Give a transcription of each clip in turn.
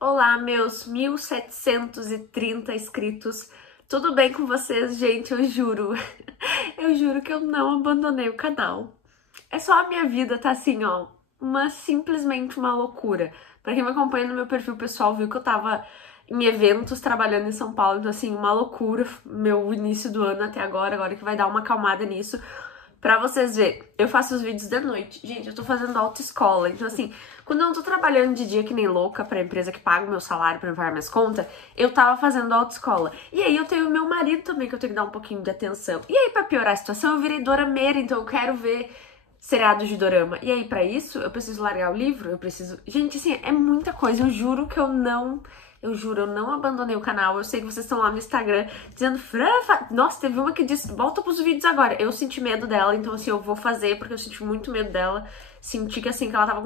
Olá, meus 1730 inscritos. Tudo bem com vocês, gente? Eu juro. Eu juro que eu não abandonei o canal. É só a minha vida tá assim, ó, simplesmente uma loucura. Pra quem me acompanha no meu perfil pessoal, viu que eu tava em eventos trabalhando em São Paulo, então assim, uma loucura meu início do ano até agora que vai dar uma acalmada nisso. Pra vocês verem, eu faço os vídeos de noite. Gente, eu tô fazendo autoescola. Então, assim, quando eu não tô trabalhando de dia que nem louca pra empresa que paga o meu salário pra me pagar minhas contas, eu tava fazendo autoescola. E aí eu tenho o meu marido também, que eu tenho que dar um pouquinho de atenção. E aí, pra piorar a situação, eu virei dorameira, então eu quero ver seriados de dorama. E aí, pra isso, eu preciso largar o livro, eu preciso... Gente, assim, é muita coisa. Eu juro que eu não... eu não abandonei o canal. Eu sei que vocês estão lá no Instagram dizendo, Fran, nossa, teve uma que disse, volta pros vídeos agora. Eu senti medo dela, então assim, eu vou fazer, porque eu senti muito medo dela. Senti que assim, que ela tava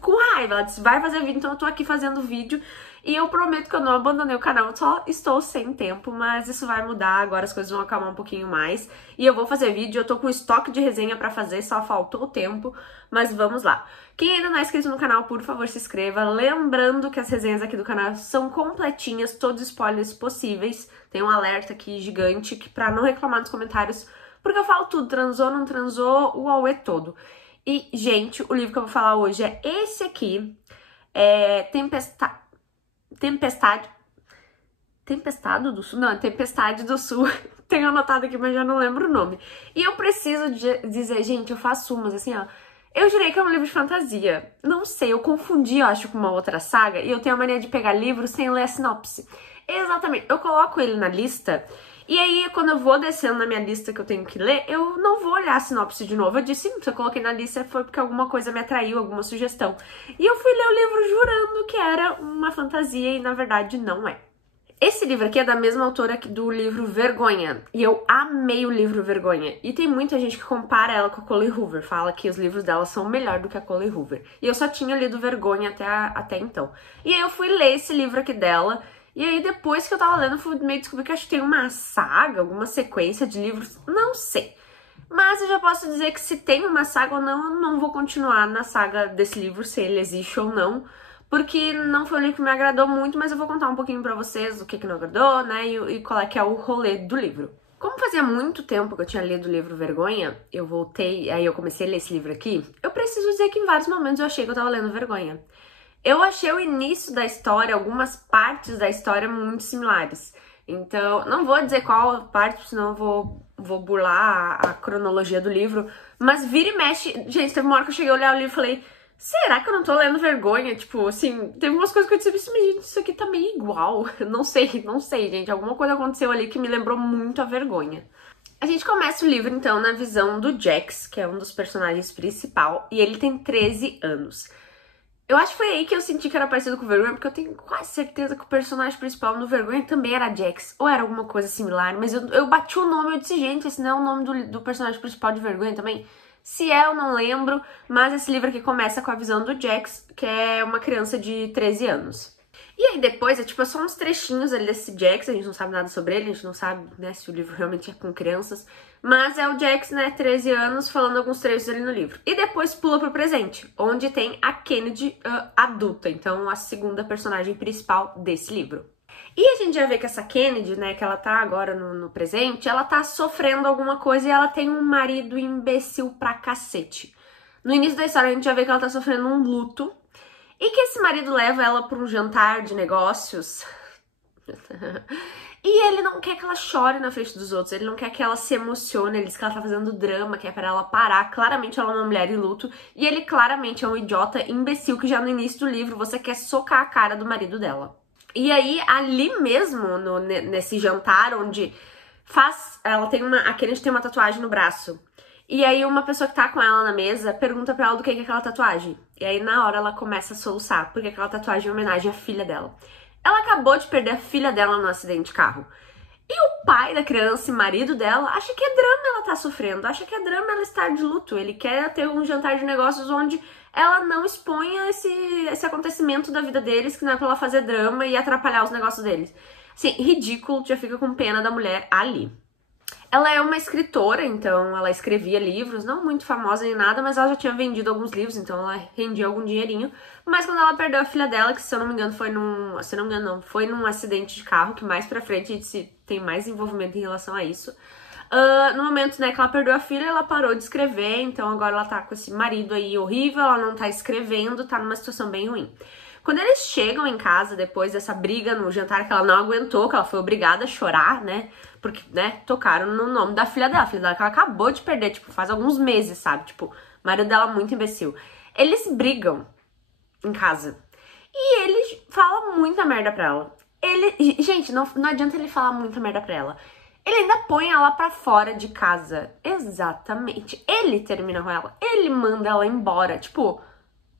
com raiva. Ela disse, vai fazer vídeo, então eu tô aqui fazendo vídeo. E eu prometo que eu não abandonei o canal, eu só estou sem tempo, mas isso vai mudar, agora as coisas vão acalmar um pouquinho mais. E eu vou fazer vídeo, eu tô com estoque de resenha pra fazer, só faltou o tempo, mas vamos lá. Quem ainda não é inscrito no canal, por favor, se inscreva. Lembrando que as resenhas aqui do canal são completinhas, todos os spoilers possíveis. Tem um alerta aqui gigante que pra não reclamar nos comentários, porque eu falo tudo, transou, não transou, o auê todo. E, gente, o livro que eu vou falar hoje é esse aqui, é Tempestade do Sul? Não, é Tempestade do Sul. Tenho anotado aqui, mas já não lembro o nome. E eu preciso dizer, gente, eu faço umas assim, ó. Eu jurei que é um livro de fantasia. Não sei, eu confundi, eu acho, com uma outra saga. E eu tenho a mania de pegar livro sem ler a sinopse. Exatamente, eu coloco ele na lista. E aí, quando eu vou descendo na minha lista que eu tenho que ler, eu não vou olhar a sinopse de novo. Eu disse, se eu coloquei na lista foi porque alguma coisa me atraiu, alguma sugestão. E eu fui ler o livro jurando que era uma fantasia e, na verdade, não é. Esse livro aqui é da mesma autora do livro Vergonha, e eu amei o livro Vergonha. E tem muita gente que compara ela com a Colleen Hoover, fala que os livros dela são melhor do que a Colleen Hoover. E eu só tinha lido Vergonha até então. E aí eu fui ler esse livro aqui dela, e aí depois que eu tava lendo, eu fui meio descobrir que acho que tem uma saga, alguma sequência de livros, não sei. Mas eu já posso dizer que se tem uma saga ou não, eu não vou continuar na saga desse livro, se ele existe ou não. Porque não foi um livro que me agradou muito, mas eu vou contar um pouquinho pra vocês o que não agradou, né, e qual é que é o rolê do livro. Como fazia muito tempo que eu tinha lido o livro Vergonha, eu voltei, aí eu comecei a ler esse livro aqui, eu preciso dizer que em vários momentos eu achei que eu tava lendo Vergonha. Eu achei o início da história, algumas partes da história muito similares. Então, não vou dizer qual parte, senão eu vou burlar a cronologia do livro, mas vira e mexe... Gente, teve uma hora que eu cheguei a olhar o livro e falei... Será que eu não tô lendo Vergonha? Tipo, assim, teve umas coisas que eu disse, mas gente, isso aqui tá meio igual. Não sei, gente. Alguma coisa aconteceu ali que me lembrou muito a Vergonha. A gente começa o livro, então, na visão do Jax, que é um dos personagens principal, e ele tem 13 anos. Eu acho que foi aí que eu senti que era parecido com o Vergonha, porque eu tenho quase certeza que o personagem principal no Vergonha também era Jax, ou era alguma coisa similar, mas eu bati o nome, eu disse, gente, esse não é o nome do personagem principal de Vergonha também? Se é, eu não lembro, mas esse livro aqui começa com a visão do Jax, que é uma criança de 13 anos. E aí depois, é só uns trechinhos ali desse Jax, a gente não sabe nada sobre ele, a gente não sabe, né, se o livro realmente é com crianças, mas é o Jax, né, 13 anos, falando alguns trechos ali no livro. E depois pula pro presente, onde tem a Kennedy adulta, então a segunda personagem principal desse livro. E a gente já vê que essa Kennedy, né, que ela tá agora no presente, ela tá sofrendo alguma coisa e ela tem um marido imbecil pra cacete. No início da história a gente já vê que ela tá sofrendo um luto e que esse marido leva ela pra um jantar de negócios e ele não quer que ela chore na frente dos outros, ele não quer que ela se emocione, ele diz que ela tá fazendo drama, que é pra ela parar. Claramente ela é uma mulher em luto e ele claramente é um idiota imbecil que já no início do livro você quer socar a cara do marido dela. E aí, ali mesmo, nesse jantar, onde a Kennedy tem uma tatuagem no braço. E aí uma pessoa que tá com ela na mesa pergunta pra ela do que é aquela tatuagem. E aí na hora ela começa a soluçar, porque aquela tatuagem é homenagem à filha dela. Ela acabou de perder a filha dela no acidente de carro. E o pai da criança e marido dela acha que é drama ela tá sofrendo, acha que é drama ela estar de luto. Ele quer ter um jantar de negócios onde ela não exponha esse acontecimento da vida deles, que não é pra ela fazer drama e atrapalhar os negócios deles. Assim, ridículo, já fica com pena da mulher ali. Ela é uma escritora, então ela escrevia livros, não muito famosa nem nada, mas ela já tinha vendido alguns livros, então ela rendia algum dinheirinho. Mas quando ela perdeu a filha dela, que se eu não me engano foi foi num acidente de carro, que mais pra frente a gente tem mais envolvimento em relação a isso. No momento, né, que ela perdeu a filha, ela parou de escrever, então agora ela tá com esse marido aí horrível, ela não tá escrevendo, tá numa situação bem ruim. Quando eles chegam em casa, depois dessa briga no jantar que ela não aguentou, que ela foi obrigada a chorar, né, porque, né, tocaram no nome da filha dela que ela acabou de perder, tipo, faz alguns meses, sabe, tipo, o marido dela muito imbecil. Eles brigam em casa e ele fala muita merda pra ela. Gente, não adianta ele falar muita merda pra ela. Ele ainda põe ela pra fora de casa. Exatamente. Ele termina com ela. Ele manda ela embora. Tipo,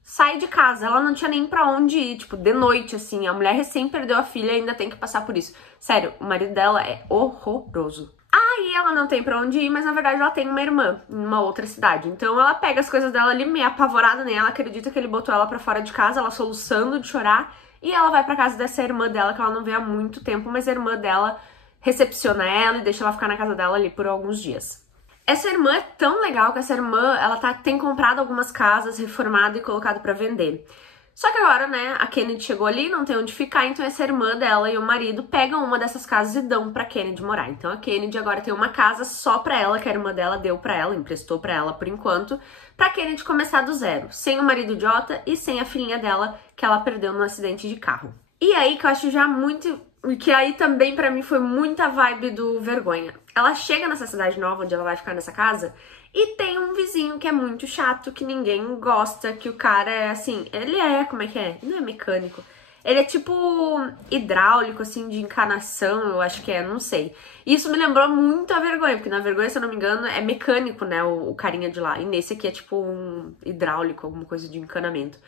sai de casa. Ela não tinha nem pra onde ir. Tipo, de noite, assim. A mulher recém perdeu a filha e ainda tem que passar por isso. Sério, o marido dela é horroroso. Aí ela não tem pra onde ir, mas na verdade ela tem uma irmã em uma outra cidade. Então ela pega as coisas dela ali, meio apavorada, né? Ela acredita que ele botou ela pra fora de casa, ela soluçando de chorar. E ela vai pra casa dessa irmã dela, que ela não vê há muito tempo, mas a irmã dela recepciona ela e deixa ela ficar na casa dela ali por alguns dias. Essa irmã é tão legal que essa irmã, ela tem comprado algumas casas, reformado e colocado pra vender. Só que agora, né, a Kennedy chegou ali, não tem onde ficar, então essa irmã dela e o marido pegam uma dessas casas e dão pra Kennedy morar. Então a Kennedy agora tem uma casa só pra ela, que a irmã dela deu pra ela, emprestou pra ela por enquanto, pra Kennedy começar do zero, sem o marido idiota e sem a filhinha dela, que ela perdeu num acidente de carro. E aí que eu acho já muito... que aí também pra mim foi muita vibe do Vergonha. Ela chega nessa cidade nova, onde ela vai ficar nessa casa, e tem um vizinho que é muito chato, que ninguém gosta, que o cara é assim, ele é, como é que é? Não é mecânico. Ele é tipo hidráulico, assim, de encanação, eu acho que é, não sei. Isso me lembrou muito a Vergonha, porque na Vergonha, se eu não me engano, é mecânico, né, o carinha de lá. E nesse aqui é tipo um hidráulico, alguma coisa de encanamento.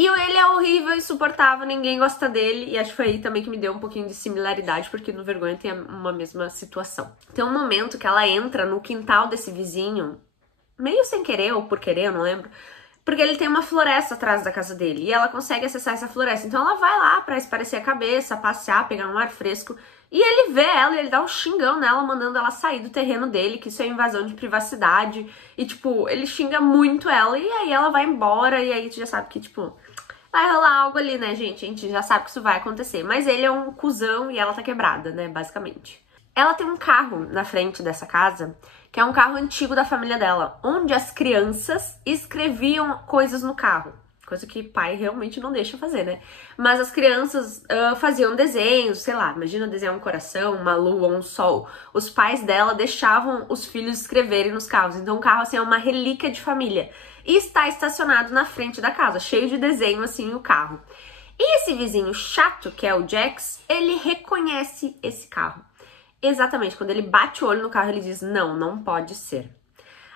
E ele é horrível, insuportável, ninguém gosta dele. E acho que foi aí também que me deu um pouquinho de similaridade, porque no Vergonha tem uma mesma situação. Tem um momento que ela entra no quintal desse vizinho, meio sem querer ou por querer, eu não lembro, porque ele tem uma floresta atrás da casa dele e ela consegue acessar essa floresta. Então ela vai lá pra espairecer a cabeça, passear, pegar um ar fresco. E ele vê ela e ele dá um xingão nela, mandando ela sair do terreno dele, que isso é invasão de privacidade. E, tipo, ele xinga muito ela e aí ela vai embora e aí tu já sabe que, tipo... vai rolar algo ali, né, gente? A gente já sabe que isso vai acontecer. Mas ele é um cuzão e ela tá quebrada, né, basicamente. Ela tem um carro na frente dessa casa, que é um carro antigo da família dela, onde as crianças escreviam coisas no carro. Coisa que pai realmente não deixa fazer, né? Mas as crianças faziam desenhos, sei lá, imagina desenhar um coração, uma lua, um sol. Os pais dela deixavam os filhos escreverem nos carros. Então o carro, assim, é uma relíquia de família. E está estacionado na frente da casa, cheio de desenho, assim, o carro. E esse vizinho chato, que é o Jax, ele reconhece esse carro. Exatamente, quando ele bate o olho no carro, ele diz, não, não pode ser.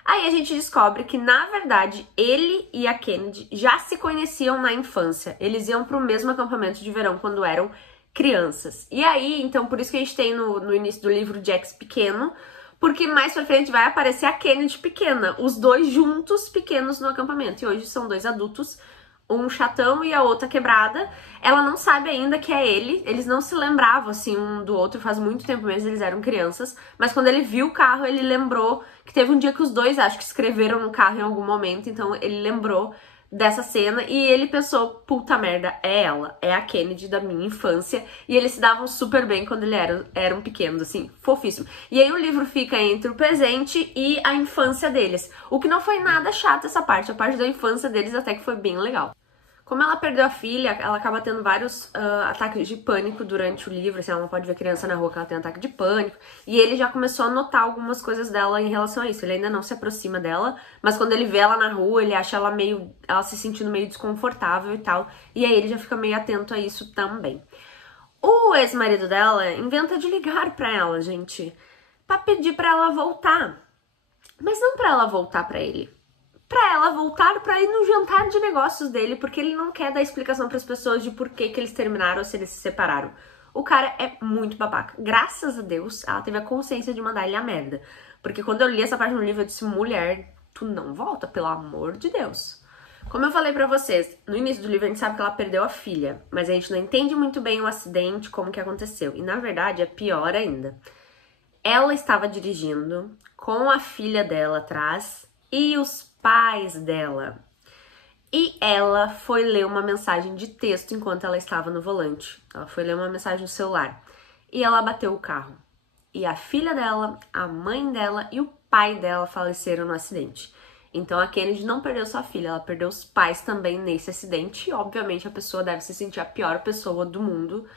Aí a gente descobre que, na verdade, ele e a Kennedy já se conheciam na infância. Eles iam para o mesmo acampamento de verão quando eram crianças. E aí, então, por isso que a gente tem no início do livro o Jax pequeno, porque mais pra frente vai aparecer a Kennedy pequena, os dois juntos pequenos no acampamento. E hoje são dois adultos, um chatão e a outra quebrada. Ela não sabe ainda que é ele, eles não se lembravam assim um do outro, faz muito tempo mesmo, eles eram crianças. Mas quando ele viu o carro, ele lembrou que teve um dia que os dois, acho que escreveram no carro em algum momento, então ele lembrou dessa cena e ele pensou, puta merda, é ela, é a Kennedy da minha infância. E eles se davam super bem quando eles eram pequenos, assim, fofíssimo. E aí o livro fica entre o presente e a infância deles, o que não foi nada chato essa parte, a parte da infância deles até que foi bem legal. Como ela perdeu a filha, ela acaba tendo vários ataques de pânico durante o livro, assim, ela não pode ver criança na rua que ela tem ataque de pânico, e ele já começou a notar algumas coisas dela em relação a isso. Ele ainda não se aproxima dela, mas quando ele vê ela na rua, ele acha ela se sentindo meio desconfortável e tal, e aí ele já fica meio atento a isso também. O ex-marido dela inventa de ligar pra ela, gente, pra pedir pra ela voltar, mas não pra ela voltar pra ele. Pra ela voltar pra ir no jantar de negócios dele, porque ele não quer dar explicação pras pessoas de por que eles terminaram ou se eles se separaram. O cara é muito babaca. Graças a Deus, ela teve a consciência de mandar ele a merda. Porque quando eu li essa parte no livro, eu disse, mulher, tu não volta, pelo amor de Deus. Como eu falei pra vocês, no início do livro a gente sabe que ela perdeu a filha, mas a gente não entende muito bem o acidente, como que aconteceu. E na verdade é pior ainda. Ela estava dirigindo com a filha dela atrás e os pais dela. E ela foi ler uma mensagem de texto enquanto ela estava no volante. Ela foi ler uma mensagem no celular. E ela bateu o carro. E a filha dela, a mãe dela e o pai dela faleceram no acidente. Então a Kennedy não perdeu sua filha, ela perdeu os pais também nesse acidente. E obviamente a pessoa deve se sentir a pior pessoa do mundo.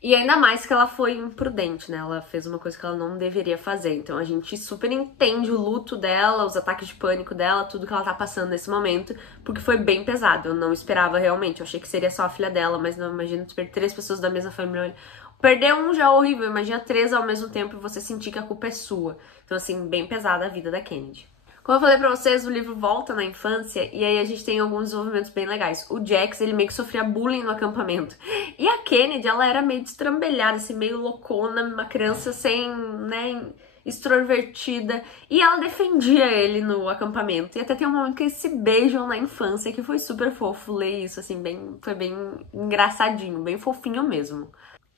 E ainda mais que ela foi imprudente, né? Ela fez uma coisa que ela não deveria fazer. Então a gente super entende o luto dela, os ataques de pânico dela, tudo que ela tá passando nesse momento, porque foi bem pesado. Eu não esperava realmente. Eu achei que seria só a filha dela, mas não, imagina tu perder 3 pessoas da mesma família. Perder um já é horrível, imagina 3 ao mesmo tempo e você sentir que a culpa é sua. Então, assim, bem pesada a vida da Kennedy. Como eu falei pra vocês, o livro volta na infância e aí a gente tem alguns desenvolvimentos bem legais. O Jax, ele meio que sofria bullying no acampamento. E a Kennedy, ela era meio destrambelhada, assim, meio loucona, uma criança sem, né, extrovertida. E ela defendia ele no acampamento. E até tem um momento que eles se beijam na infância, que foi super fofo ler isso, assim, foi bem engraçadinho, bem fofinho mesmo.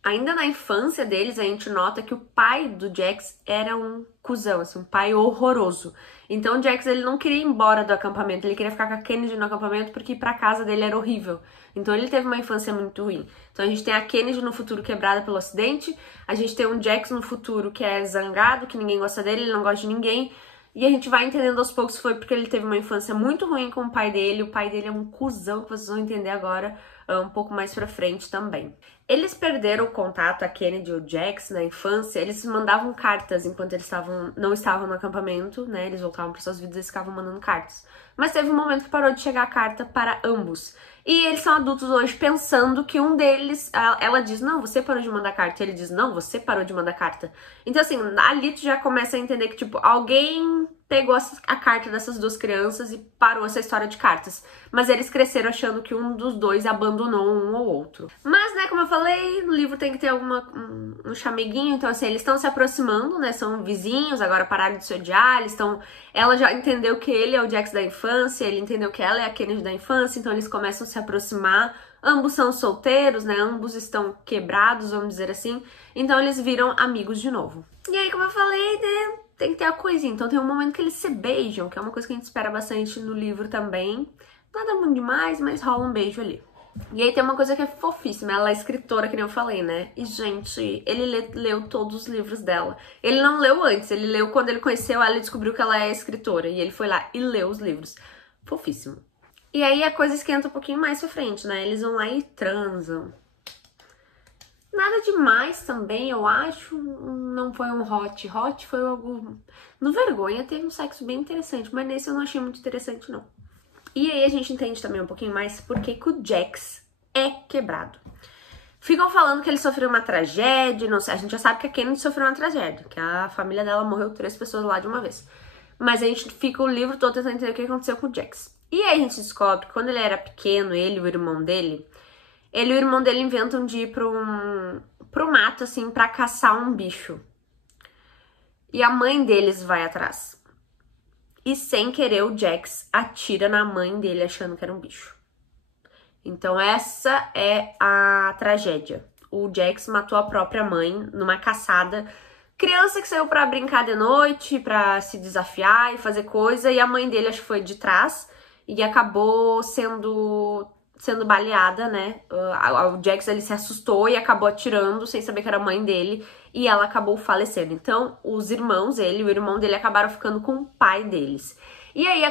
Ainda na infância deles, a gente nota que o pai do Jax era um cuzão, assim, um pai horroroso. Então o Jax, ele não queria ir embora do acampamento, ele queria ficar com a Kennedy no acampamento porque ir pra casa dele era horrível. Então ele teve uma infância muito ruim. Então a gente tem a Kennedy no futuro quebrada pelo acidente, a gente tem um Jax no futuro que é zangado, que ninguém gosta dele, ele não gosta de ninguém. E a gente vai entendendo aos poucos que foi porque ele teve uma infância muito ruim com o pai dele é um cuzão, que vocês vão entender agora um pouco mais pra frente também. Eles perderam o contato, a Kennedy e o Jax, na infância. Eles mandavam cartas enquanto eles não estavam no acampamento, né? Eles voltavam para suas vidas e ficavam mandando cartas. Mas teve um momento que parou de chegar a carta para ambos. E eles são adultos hoje pensando que um deles... Ela diz, não, você parou de mandar carta. E ele diz, não, você parou de mandar carta. Então, assim, ali tu já começa a entender que, tipo, alguém pegou a carta dessas 2 crianças e parou essa história de cartas. Mas eles cresceram achando que um dos 2 abandonou um ou outro. Mas, né, como eu falei, no livro tem que ter um chameguinho. Então, assim, eles estão se aproximando, né? São vizinhos, agora pararam de se odiar. Ela já entendeu que ele é o Jax da infância, ele entendeu que ela é a Kennedy da infância. Então, eles começam a se aproximar. Ambos são solteiros, né? Ambos estão quebrados, vamos dizer assim. Então, eles viram amigos de novo. E aí, como eu falei, né? Tem que ter a coisinha. Então tem um momento que eles se beijam, que é uma coisa que a gente espera bastante no livro também. Nada muito demais, mas rola um beijo ali. E aí tem uma coisa que é fofíssima. Ela é escritora, que nem eu falei, né? E, gente, ele leu todos os livros dela. Ele não leu antes, ele leu quando ele conheceu ela e descobriu que ela é escritora. E ele foi lá e leu os livros. Fofíssimo. E aí a coisa esquenta um pouquinho mais pra frente, né? Eles vão lá e transam. Nada demais também, eu acho. Não foi um hot. Hot foi algo... No Vergonha teve um sexo bem interessante, mas nesse eu não achei muito interessante, não. E aí a gente entende também um pouquinho mais porque que o Jax é quebrado. Ficam falando que ele sofreu uma tragédia, não sei, a gente já sabe que a Kennedy sofreu uma tragédia, que a família dela morreu 3 pessoas lá de uma vez. Mas a gente fica o livro todo tentando entender o que aconteceu com o Jax. E aí a gente descobre que quando ele era pequeno, ele e o irmão dele... Ele e o irmão dele inventam de ir pro mato, assim, pra caçar um bicho. E a mãe deles vai atrás. E sem querer o Jax atira na mãe dele achando que era um bicho. Então essa é a tragédia. O Jax matou a própria mãe numa caçada. Criança que saiu pra brincar de noite, pra se desafiar e fazer coisa. E a mãe dele, acho que foi de trás. E acabou sendo baleada, né? O Jax, ele se assustou e acabou atirando sem saber que era a mãe dele. E ela acabou falecendo. Então, os irmãos, ele e o irmão dele acabaram ficando com o pai deles. E aí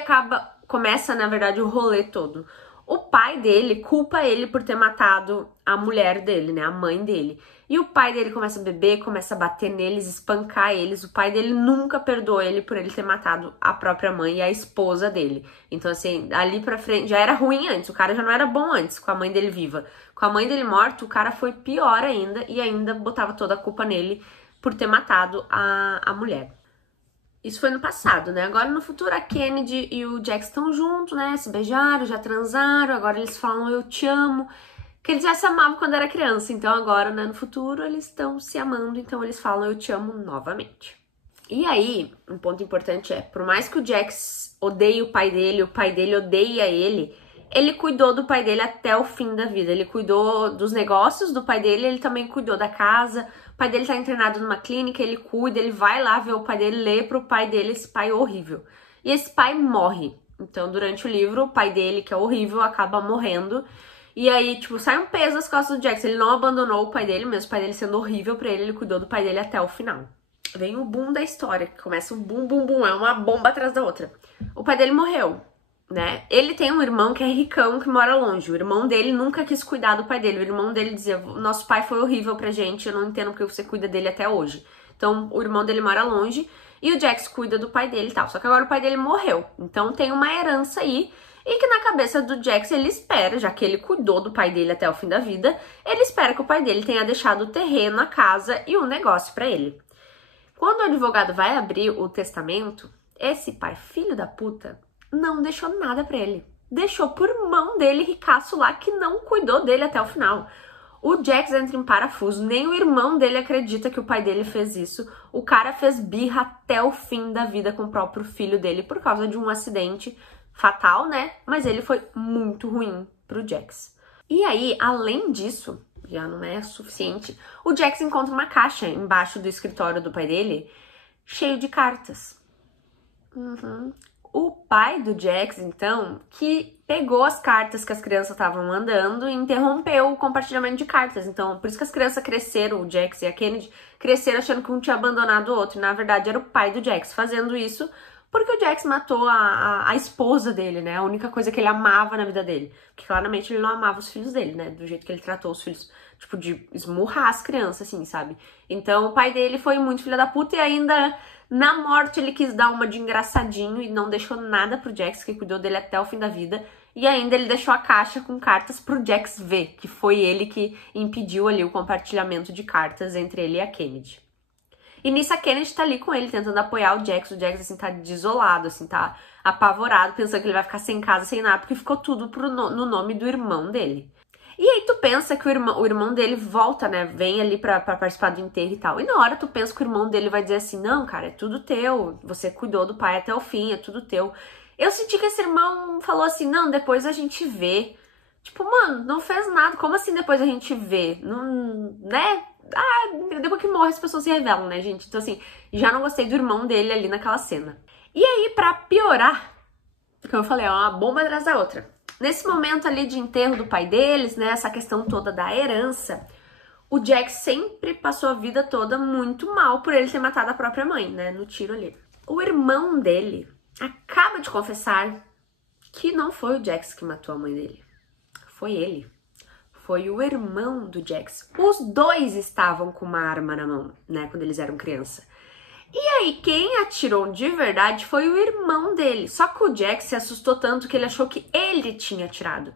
começa, na verdade, o rolê todo. O pai dele culpa ele por ter matado a mulher dele, né? A mãe dele. E o pai dele começa a beber, começa a bater neles, espancar eles. O pai dele nunca perdoou ele por ele ter matado a própria mãe e a esposa dele. Então, assim, ali pra frente já era ruim antes. O cara já não era bom antes, com a mãe dele viva. Com a mãe dele morta, o cara foi pior ainda e ainda botava toda a culpa nele por ter matado a mulher. Isso foi no passado, né? Agora, no futuro, a Kennedy e o Jax estão juntos, né? Se beijaram, já transaram, agora eles falam eu te amo. Que eles já se amavam quando era criança, então agora, né, no futuro, eles estão se amando, então eles falam eu te amo novamente. E aí, um ponto importante é, por mais que o Jax odeie o pai dele odeia ele, ele cuidou do pai dele até o fim da vida. Ele cuidou dos negócios do pai dele, ele também cuidou da casa. O pai dele tá internado numa clínica, ele cuida, ele vai lá ver o pai dele, lê pro pai dele esse pai horrível. E esse pai morre. Então, durante o livro, o pai dele, que é horrível, acaba morrendo. E aí, tipo, sai um peso das costas do Jax. Ele não abandonou o pai dele, mesmo o pai dele sendo horrível pra ele, ele cuidou do pai dele até o final. Vem o boom da história, que começa um boom, boom, boom, é uma bomba atrás da outra. O pai dele morreu, né? Ele tem um irmão que é ricão, que mora longe. O irmão dele nunca quis cuidar do pai dele. O irmão dele dizia, nosso pai foi horrível pra gente, eu não entendo porque você cuida dele até hoje. Então, o irmão dele mora longe e o Jax cuida do pai dele e tal. Só que agora o pai dele morreu. Então, tem uma herança aí. E que na cabeça do Jax ele espera, já que ele cuidou do pai dele até o fim da vida, ele espera que o pai dele tenha deixado o terreno, a casa e o negócio pra ele. Quando o advogado vai abrir o testamento, esse pai, filho da puta, não deixou nada pra ele. Deixou por mão dele, ricaço lá, que não cuidou dele até o final. O Jax entra em parafuso, nem o irmão dele acredita que o pai dele fez isso. O cara fez birra até o fim da vida com o próprio filho dele por causa de um acidente fatal, né? Mas ele foi muito ruim pro Jax. E aí, além disso, já não é suficiente, o Jax encontra uma caixa embaixo do escritório do pai dele, cheio de cartas. O pai do Jax, então, que pegou as cartas que as crianças estavam mandando e interrompeu o compartilhamento de cartas. Então, por isso que as crianças cresceram, o Jax e a Kennedy, cresceram achando que um tinha abandonado o outro. E, na verdade, era o pai do Jax fazendo isso porque o Jax matou a esposa dele, né? A única coisa que ele amava na vida dele. Porque claramente ele não amava os filhos dele, né? Do jeito que ele tratou os filhos, tipo, de esmurrar as crianças, assim, sabe? Então o pai dele foi muito filho da puta e ainda na morte ele quis dar uma de engraçadinho e não deixou nada pro Jax, que cuidou dele até o fim da vida. E ainda ele deixou a caixa com cartas pro Jax ver, que foi ele que impediu ali o compartilhamento de cartas entre ele e a Kennedy. E nisso a Kennedy tá ali com ele, tentando apoiar o Jax, assim, tá desolado, assim, tá apavorado, pensando que ele vai ficar sem casa, sem nada, porque ficou tudo no nome do irmão dele. E aí tu pensa que o irmão dele volta, né, vem ali pra participar do enterro e tal. E na hora tu pensa que o irmão dele vai dizer assim, não, cara, é tudo teu, você cuidou do pai até o fim, é tudo teu. Eu senti que esse irmão falou assim, não, depois a gente vê. Tipo, mano, não fez nada, como assim depois a gente vê? Não, né? Depois que morre as pessoas se revelam, né, gente? Então, assim, já não gostei do irmão dele ali naquela cena. E aí, pra piorar, como eu falei, é uma bomba atrás da outra. Nesse momento ali de enterro do pai deles, né, essa questão toda da herança, o Jax sempre passou a vida toda muito mal por ele ter matado a própria mãe, né, no tiro ali. O irmão dele acaba de confessar que não foi o Jax que matou a mãe dele. Foi ele. Foi o irmão do Jax. Os dois estavam com uma arma na mão, né, quando eles eram criança. E aí, quem atirou de verdade foi o irmão dele. Só que o Jax se assustou tanto que ele achou que ele tinha atirado.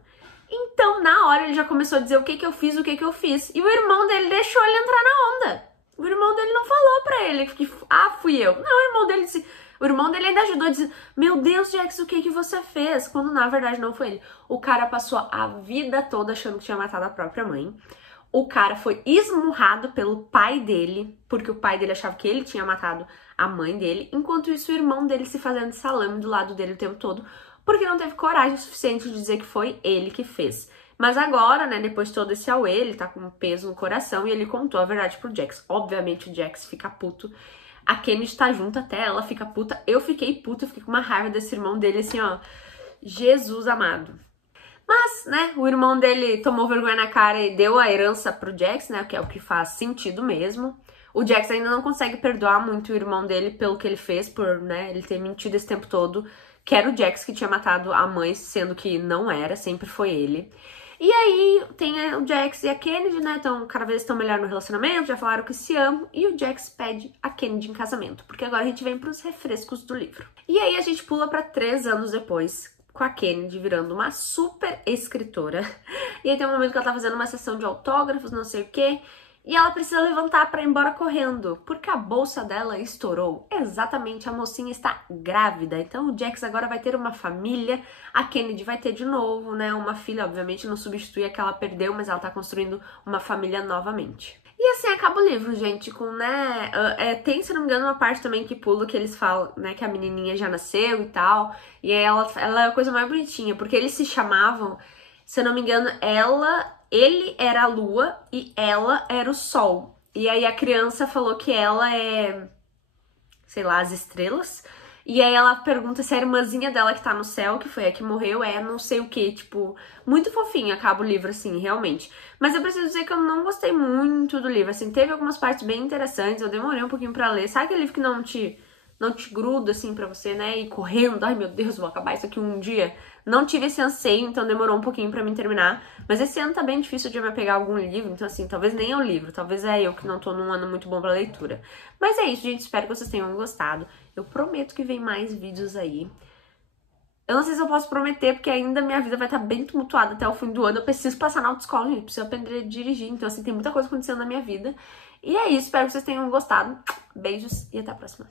Então, na hora, ele já começou a dizer o que que eu fiz, o que que eu fiz. E o irmão dele deixou ele entrar na onda. O irmão dele não falou pra ele que, fui eu. Não, o irmão dele disse... O irmão dele ainda ajudou a dizer, meu Deus, Jax, o que que você fez? Quando na verdade não foi ele. O cara passou a vida toda achando que tinha matado a própria mãe. O cara foi esmurrado pelo pai dele, porque o pai dele achava que ele tinha matado a mãe dele. Enquanto isso, o irmão dele se fazendo salame do lado dele o tempo todo, porque não teve coragem suficiente de dizer que foi ele que fez. Mas agora, né, depois de todo esse auê, ele tá com um peso no coração e ele contou a verdade pro Jax. Obviamente o Jax fica puto. A Kennedy tá junto até, ela fica puta. Eu fiquei puta, eu fiquei com uma raiva desse irmão dele, assim, ó. Jesus amado. Mas, né, o irmão dele tomou vergonha na cara e deu a herança pro Jax, né, que é o que faz sentido mesmo. O Jax ainda não consegue perdoar muito o irmão dele pelo que ele fez, por, né, ele ter mentido esse tempo todo. Que era o Jax que tinha matado a mãe, sendo que não era, sempre foi ele. E aí tem o Jax e a Kennedy, né, então cada vez estão melhor no relacionamento, já falaram que se amam, e o Jax pede a Kennedy em casamento, porque agora a gente vem pros refrescos do livro. E aí a gente pula pra 3 anos depois, com a Kennedy virando uma super escritora, e aí tem um momento que ela tá fazendo uma sessão de autógrafos, não sei o quê, E ela precisa levantar para ir embora correndo, porque a bolsa dela estourou. Exatamente, a mocinha está grávida. Então o Jax agora vai ter uma família, a Kennedy vai ter de novo, né? Uma filha, obviamente não substitui a que ela perdeu, mas ela tá construindo uma família novamente. E assim acaba o livro, gente, com, né, tem, se não me engano, uma parte também que pula, que eles falam, né, que a menininha já nasceu e tal, e aí ela é a coisa mais bonitinha, porque eles se chamavam, se eu não me engano, ele era a lua e ela era o sol. E aí a criança falou que ela é, sei lá, as estrelas. E aí ela pergunta se a irmãzinha dela que tá no céu, que foi a que morreu, é não sei o que, tipo, muito fofinho acaba o livro, assim, realmente. Mas eu preciso dizer que eu não gostei muito do livro, assim, teve algumas partes bem interessantes, eu demorei um pouquinho pra ler. Sabe aquele livro que não te gruda, assim, pra você, né, ir correndo, ai meu Deus, vou acabar isso aqui um dia. Não tive esse anseio, então demorou um pouquinho pra mim terminar. Mas esse ano tá bem difícil de eu me pegar algum livro, então assim, talvez nem é o livro, talvez é eu que não tô num ano muito bom pra leitura. Mas é isso, gente, espero que vocês tenham gostado. Eu prometo que vem mais vídeos aí. Eu não sei se eu posso prometer, porque ainda minha vida vai estar bem tumultuada até o fim do ano. Eu preciso passar na autoescola, gente, preciso aprender a dirigir. Então, assim, tem muita coisa acontecendo na minha vida. E é isso, espero que vocês tenham gostado. Beijos e até a próxima.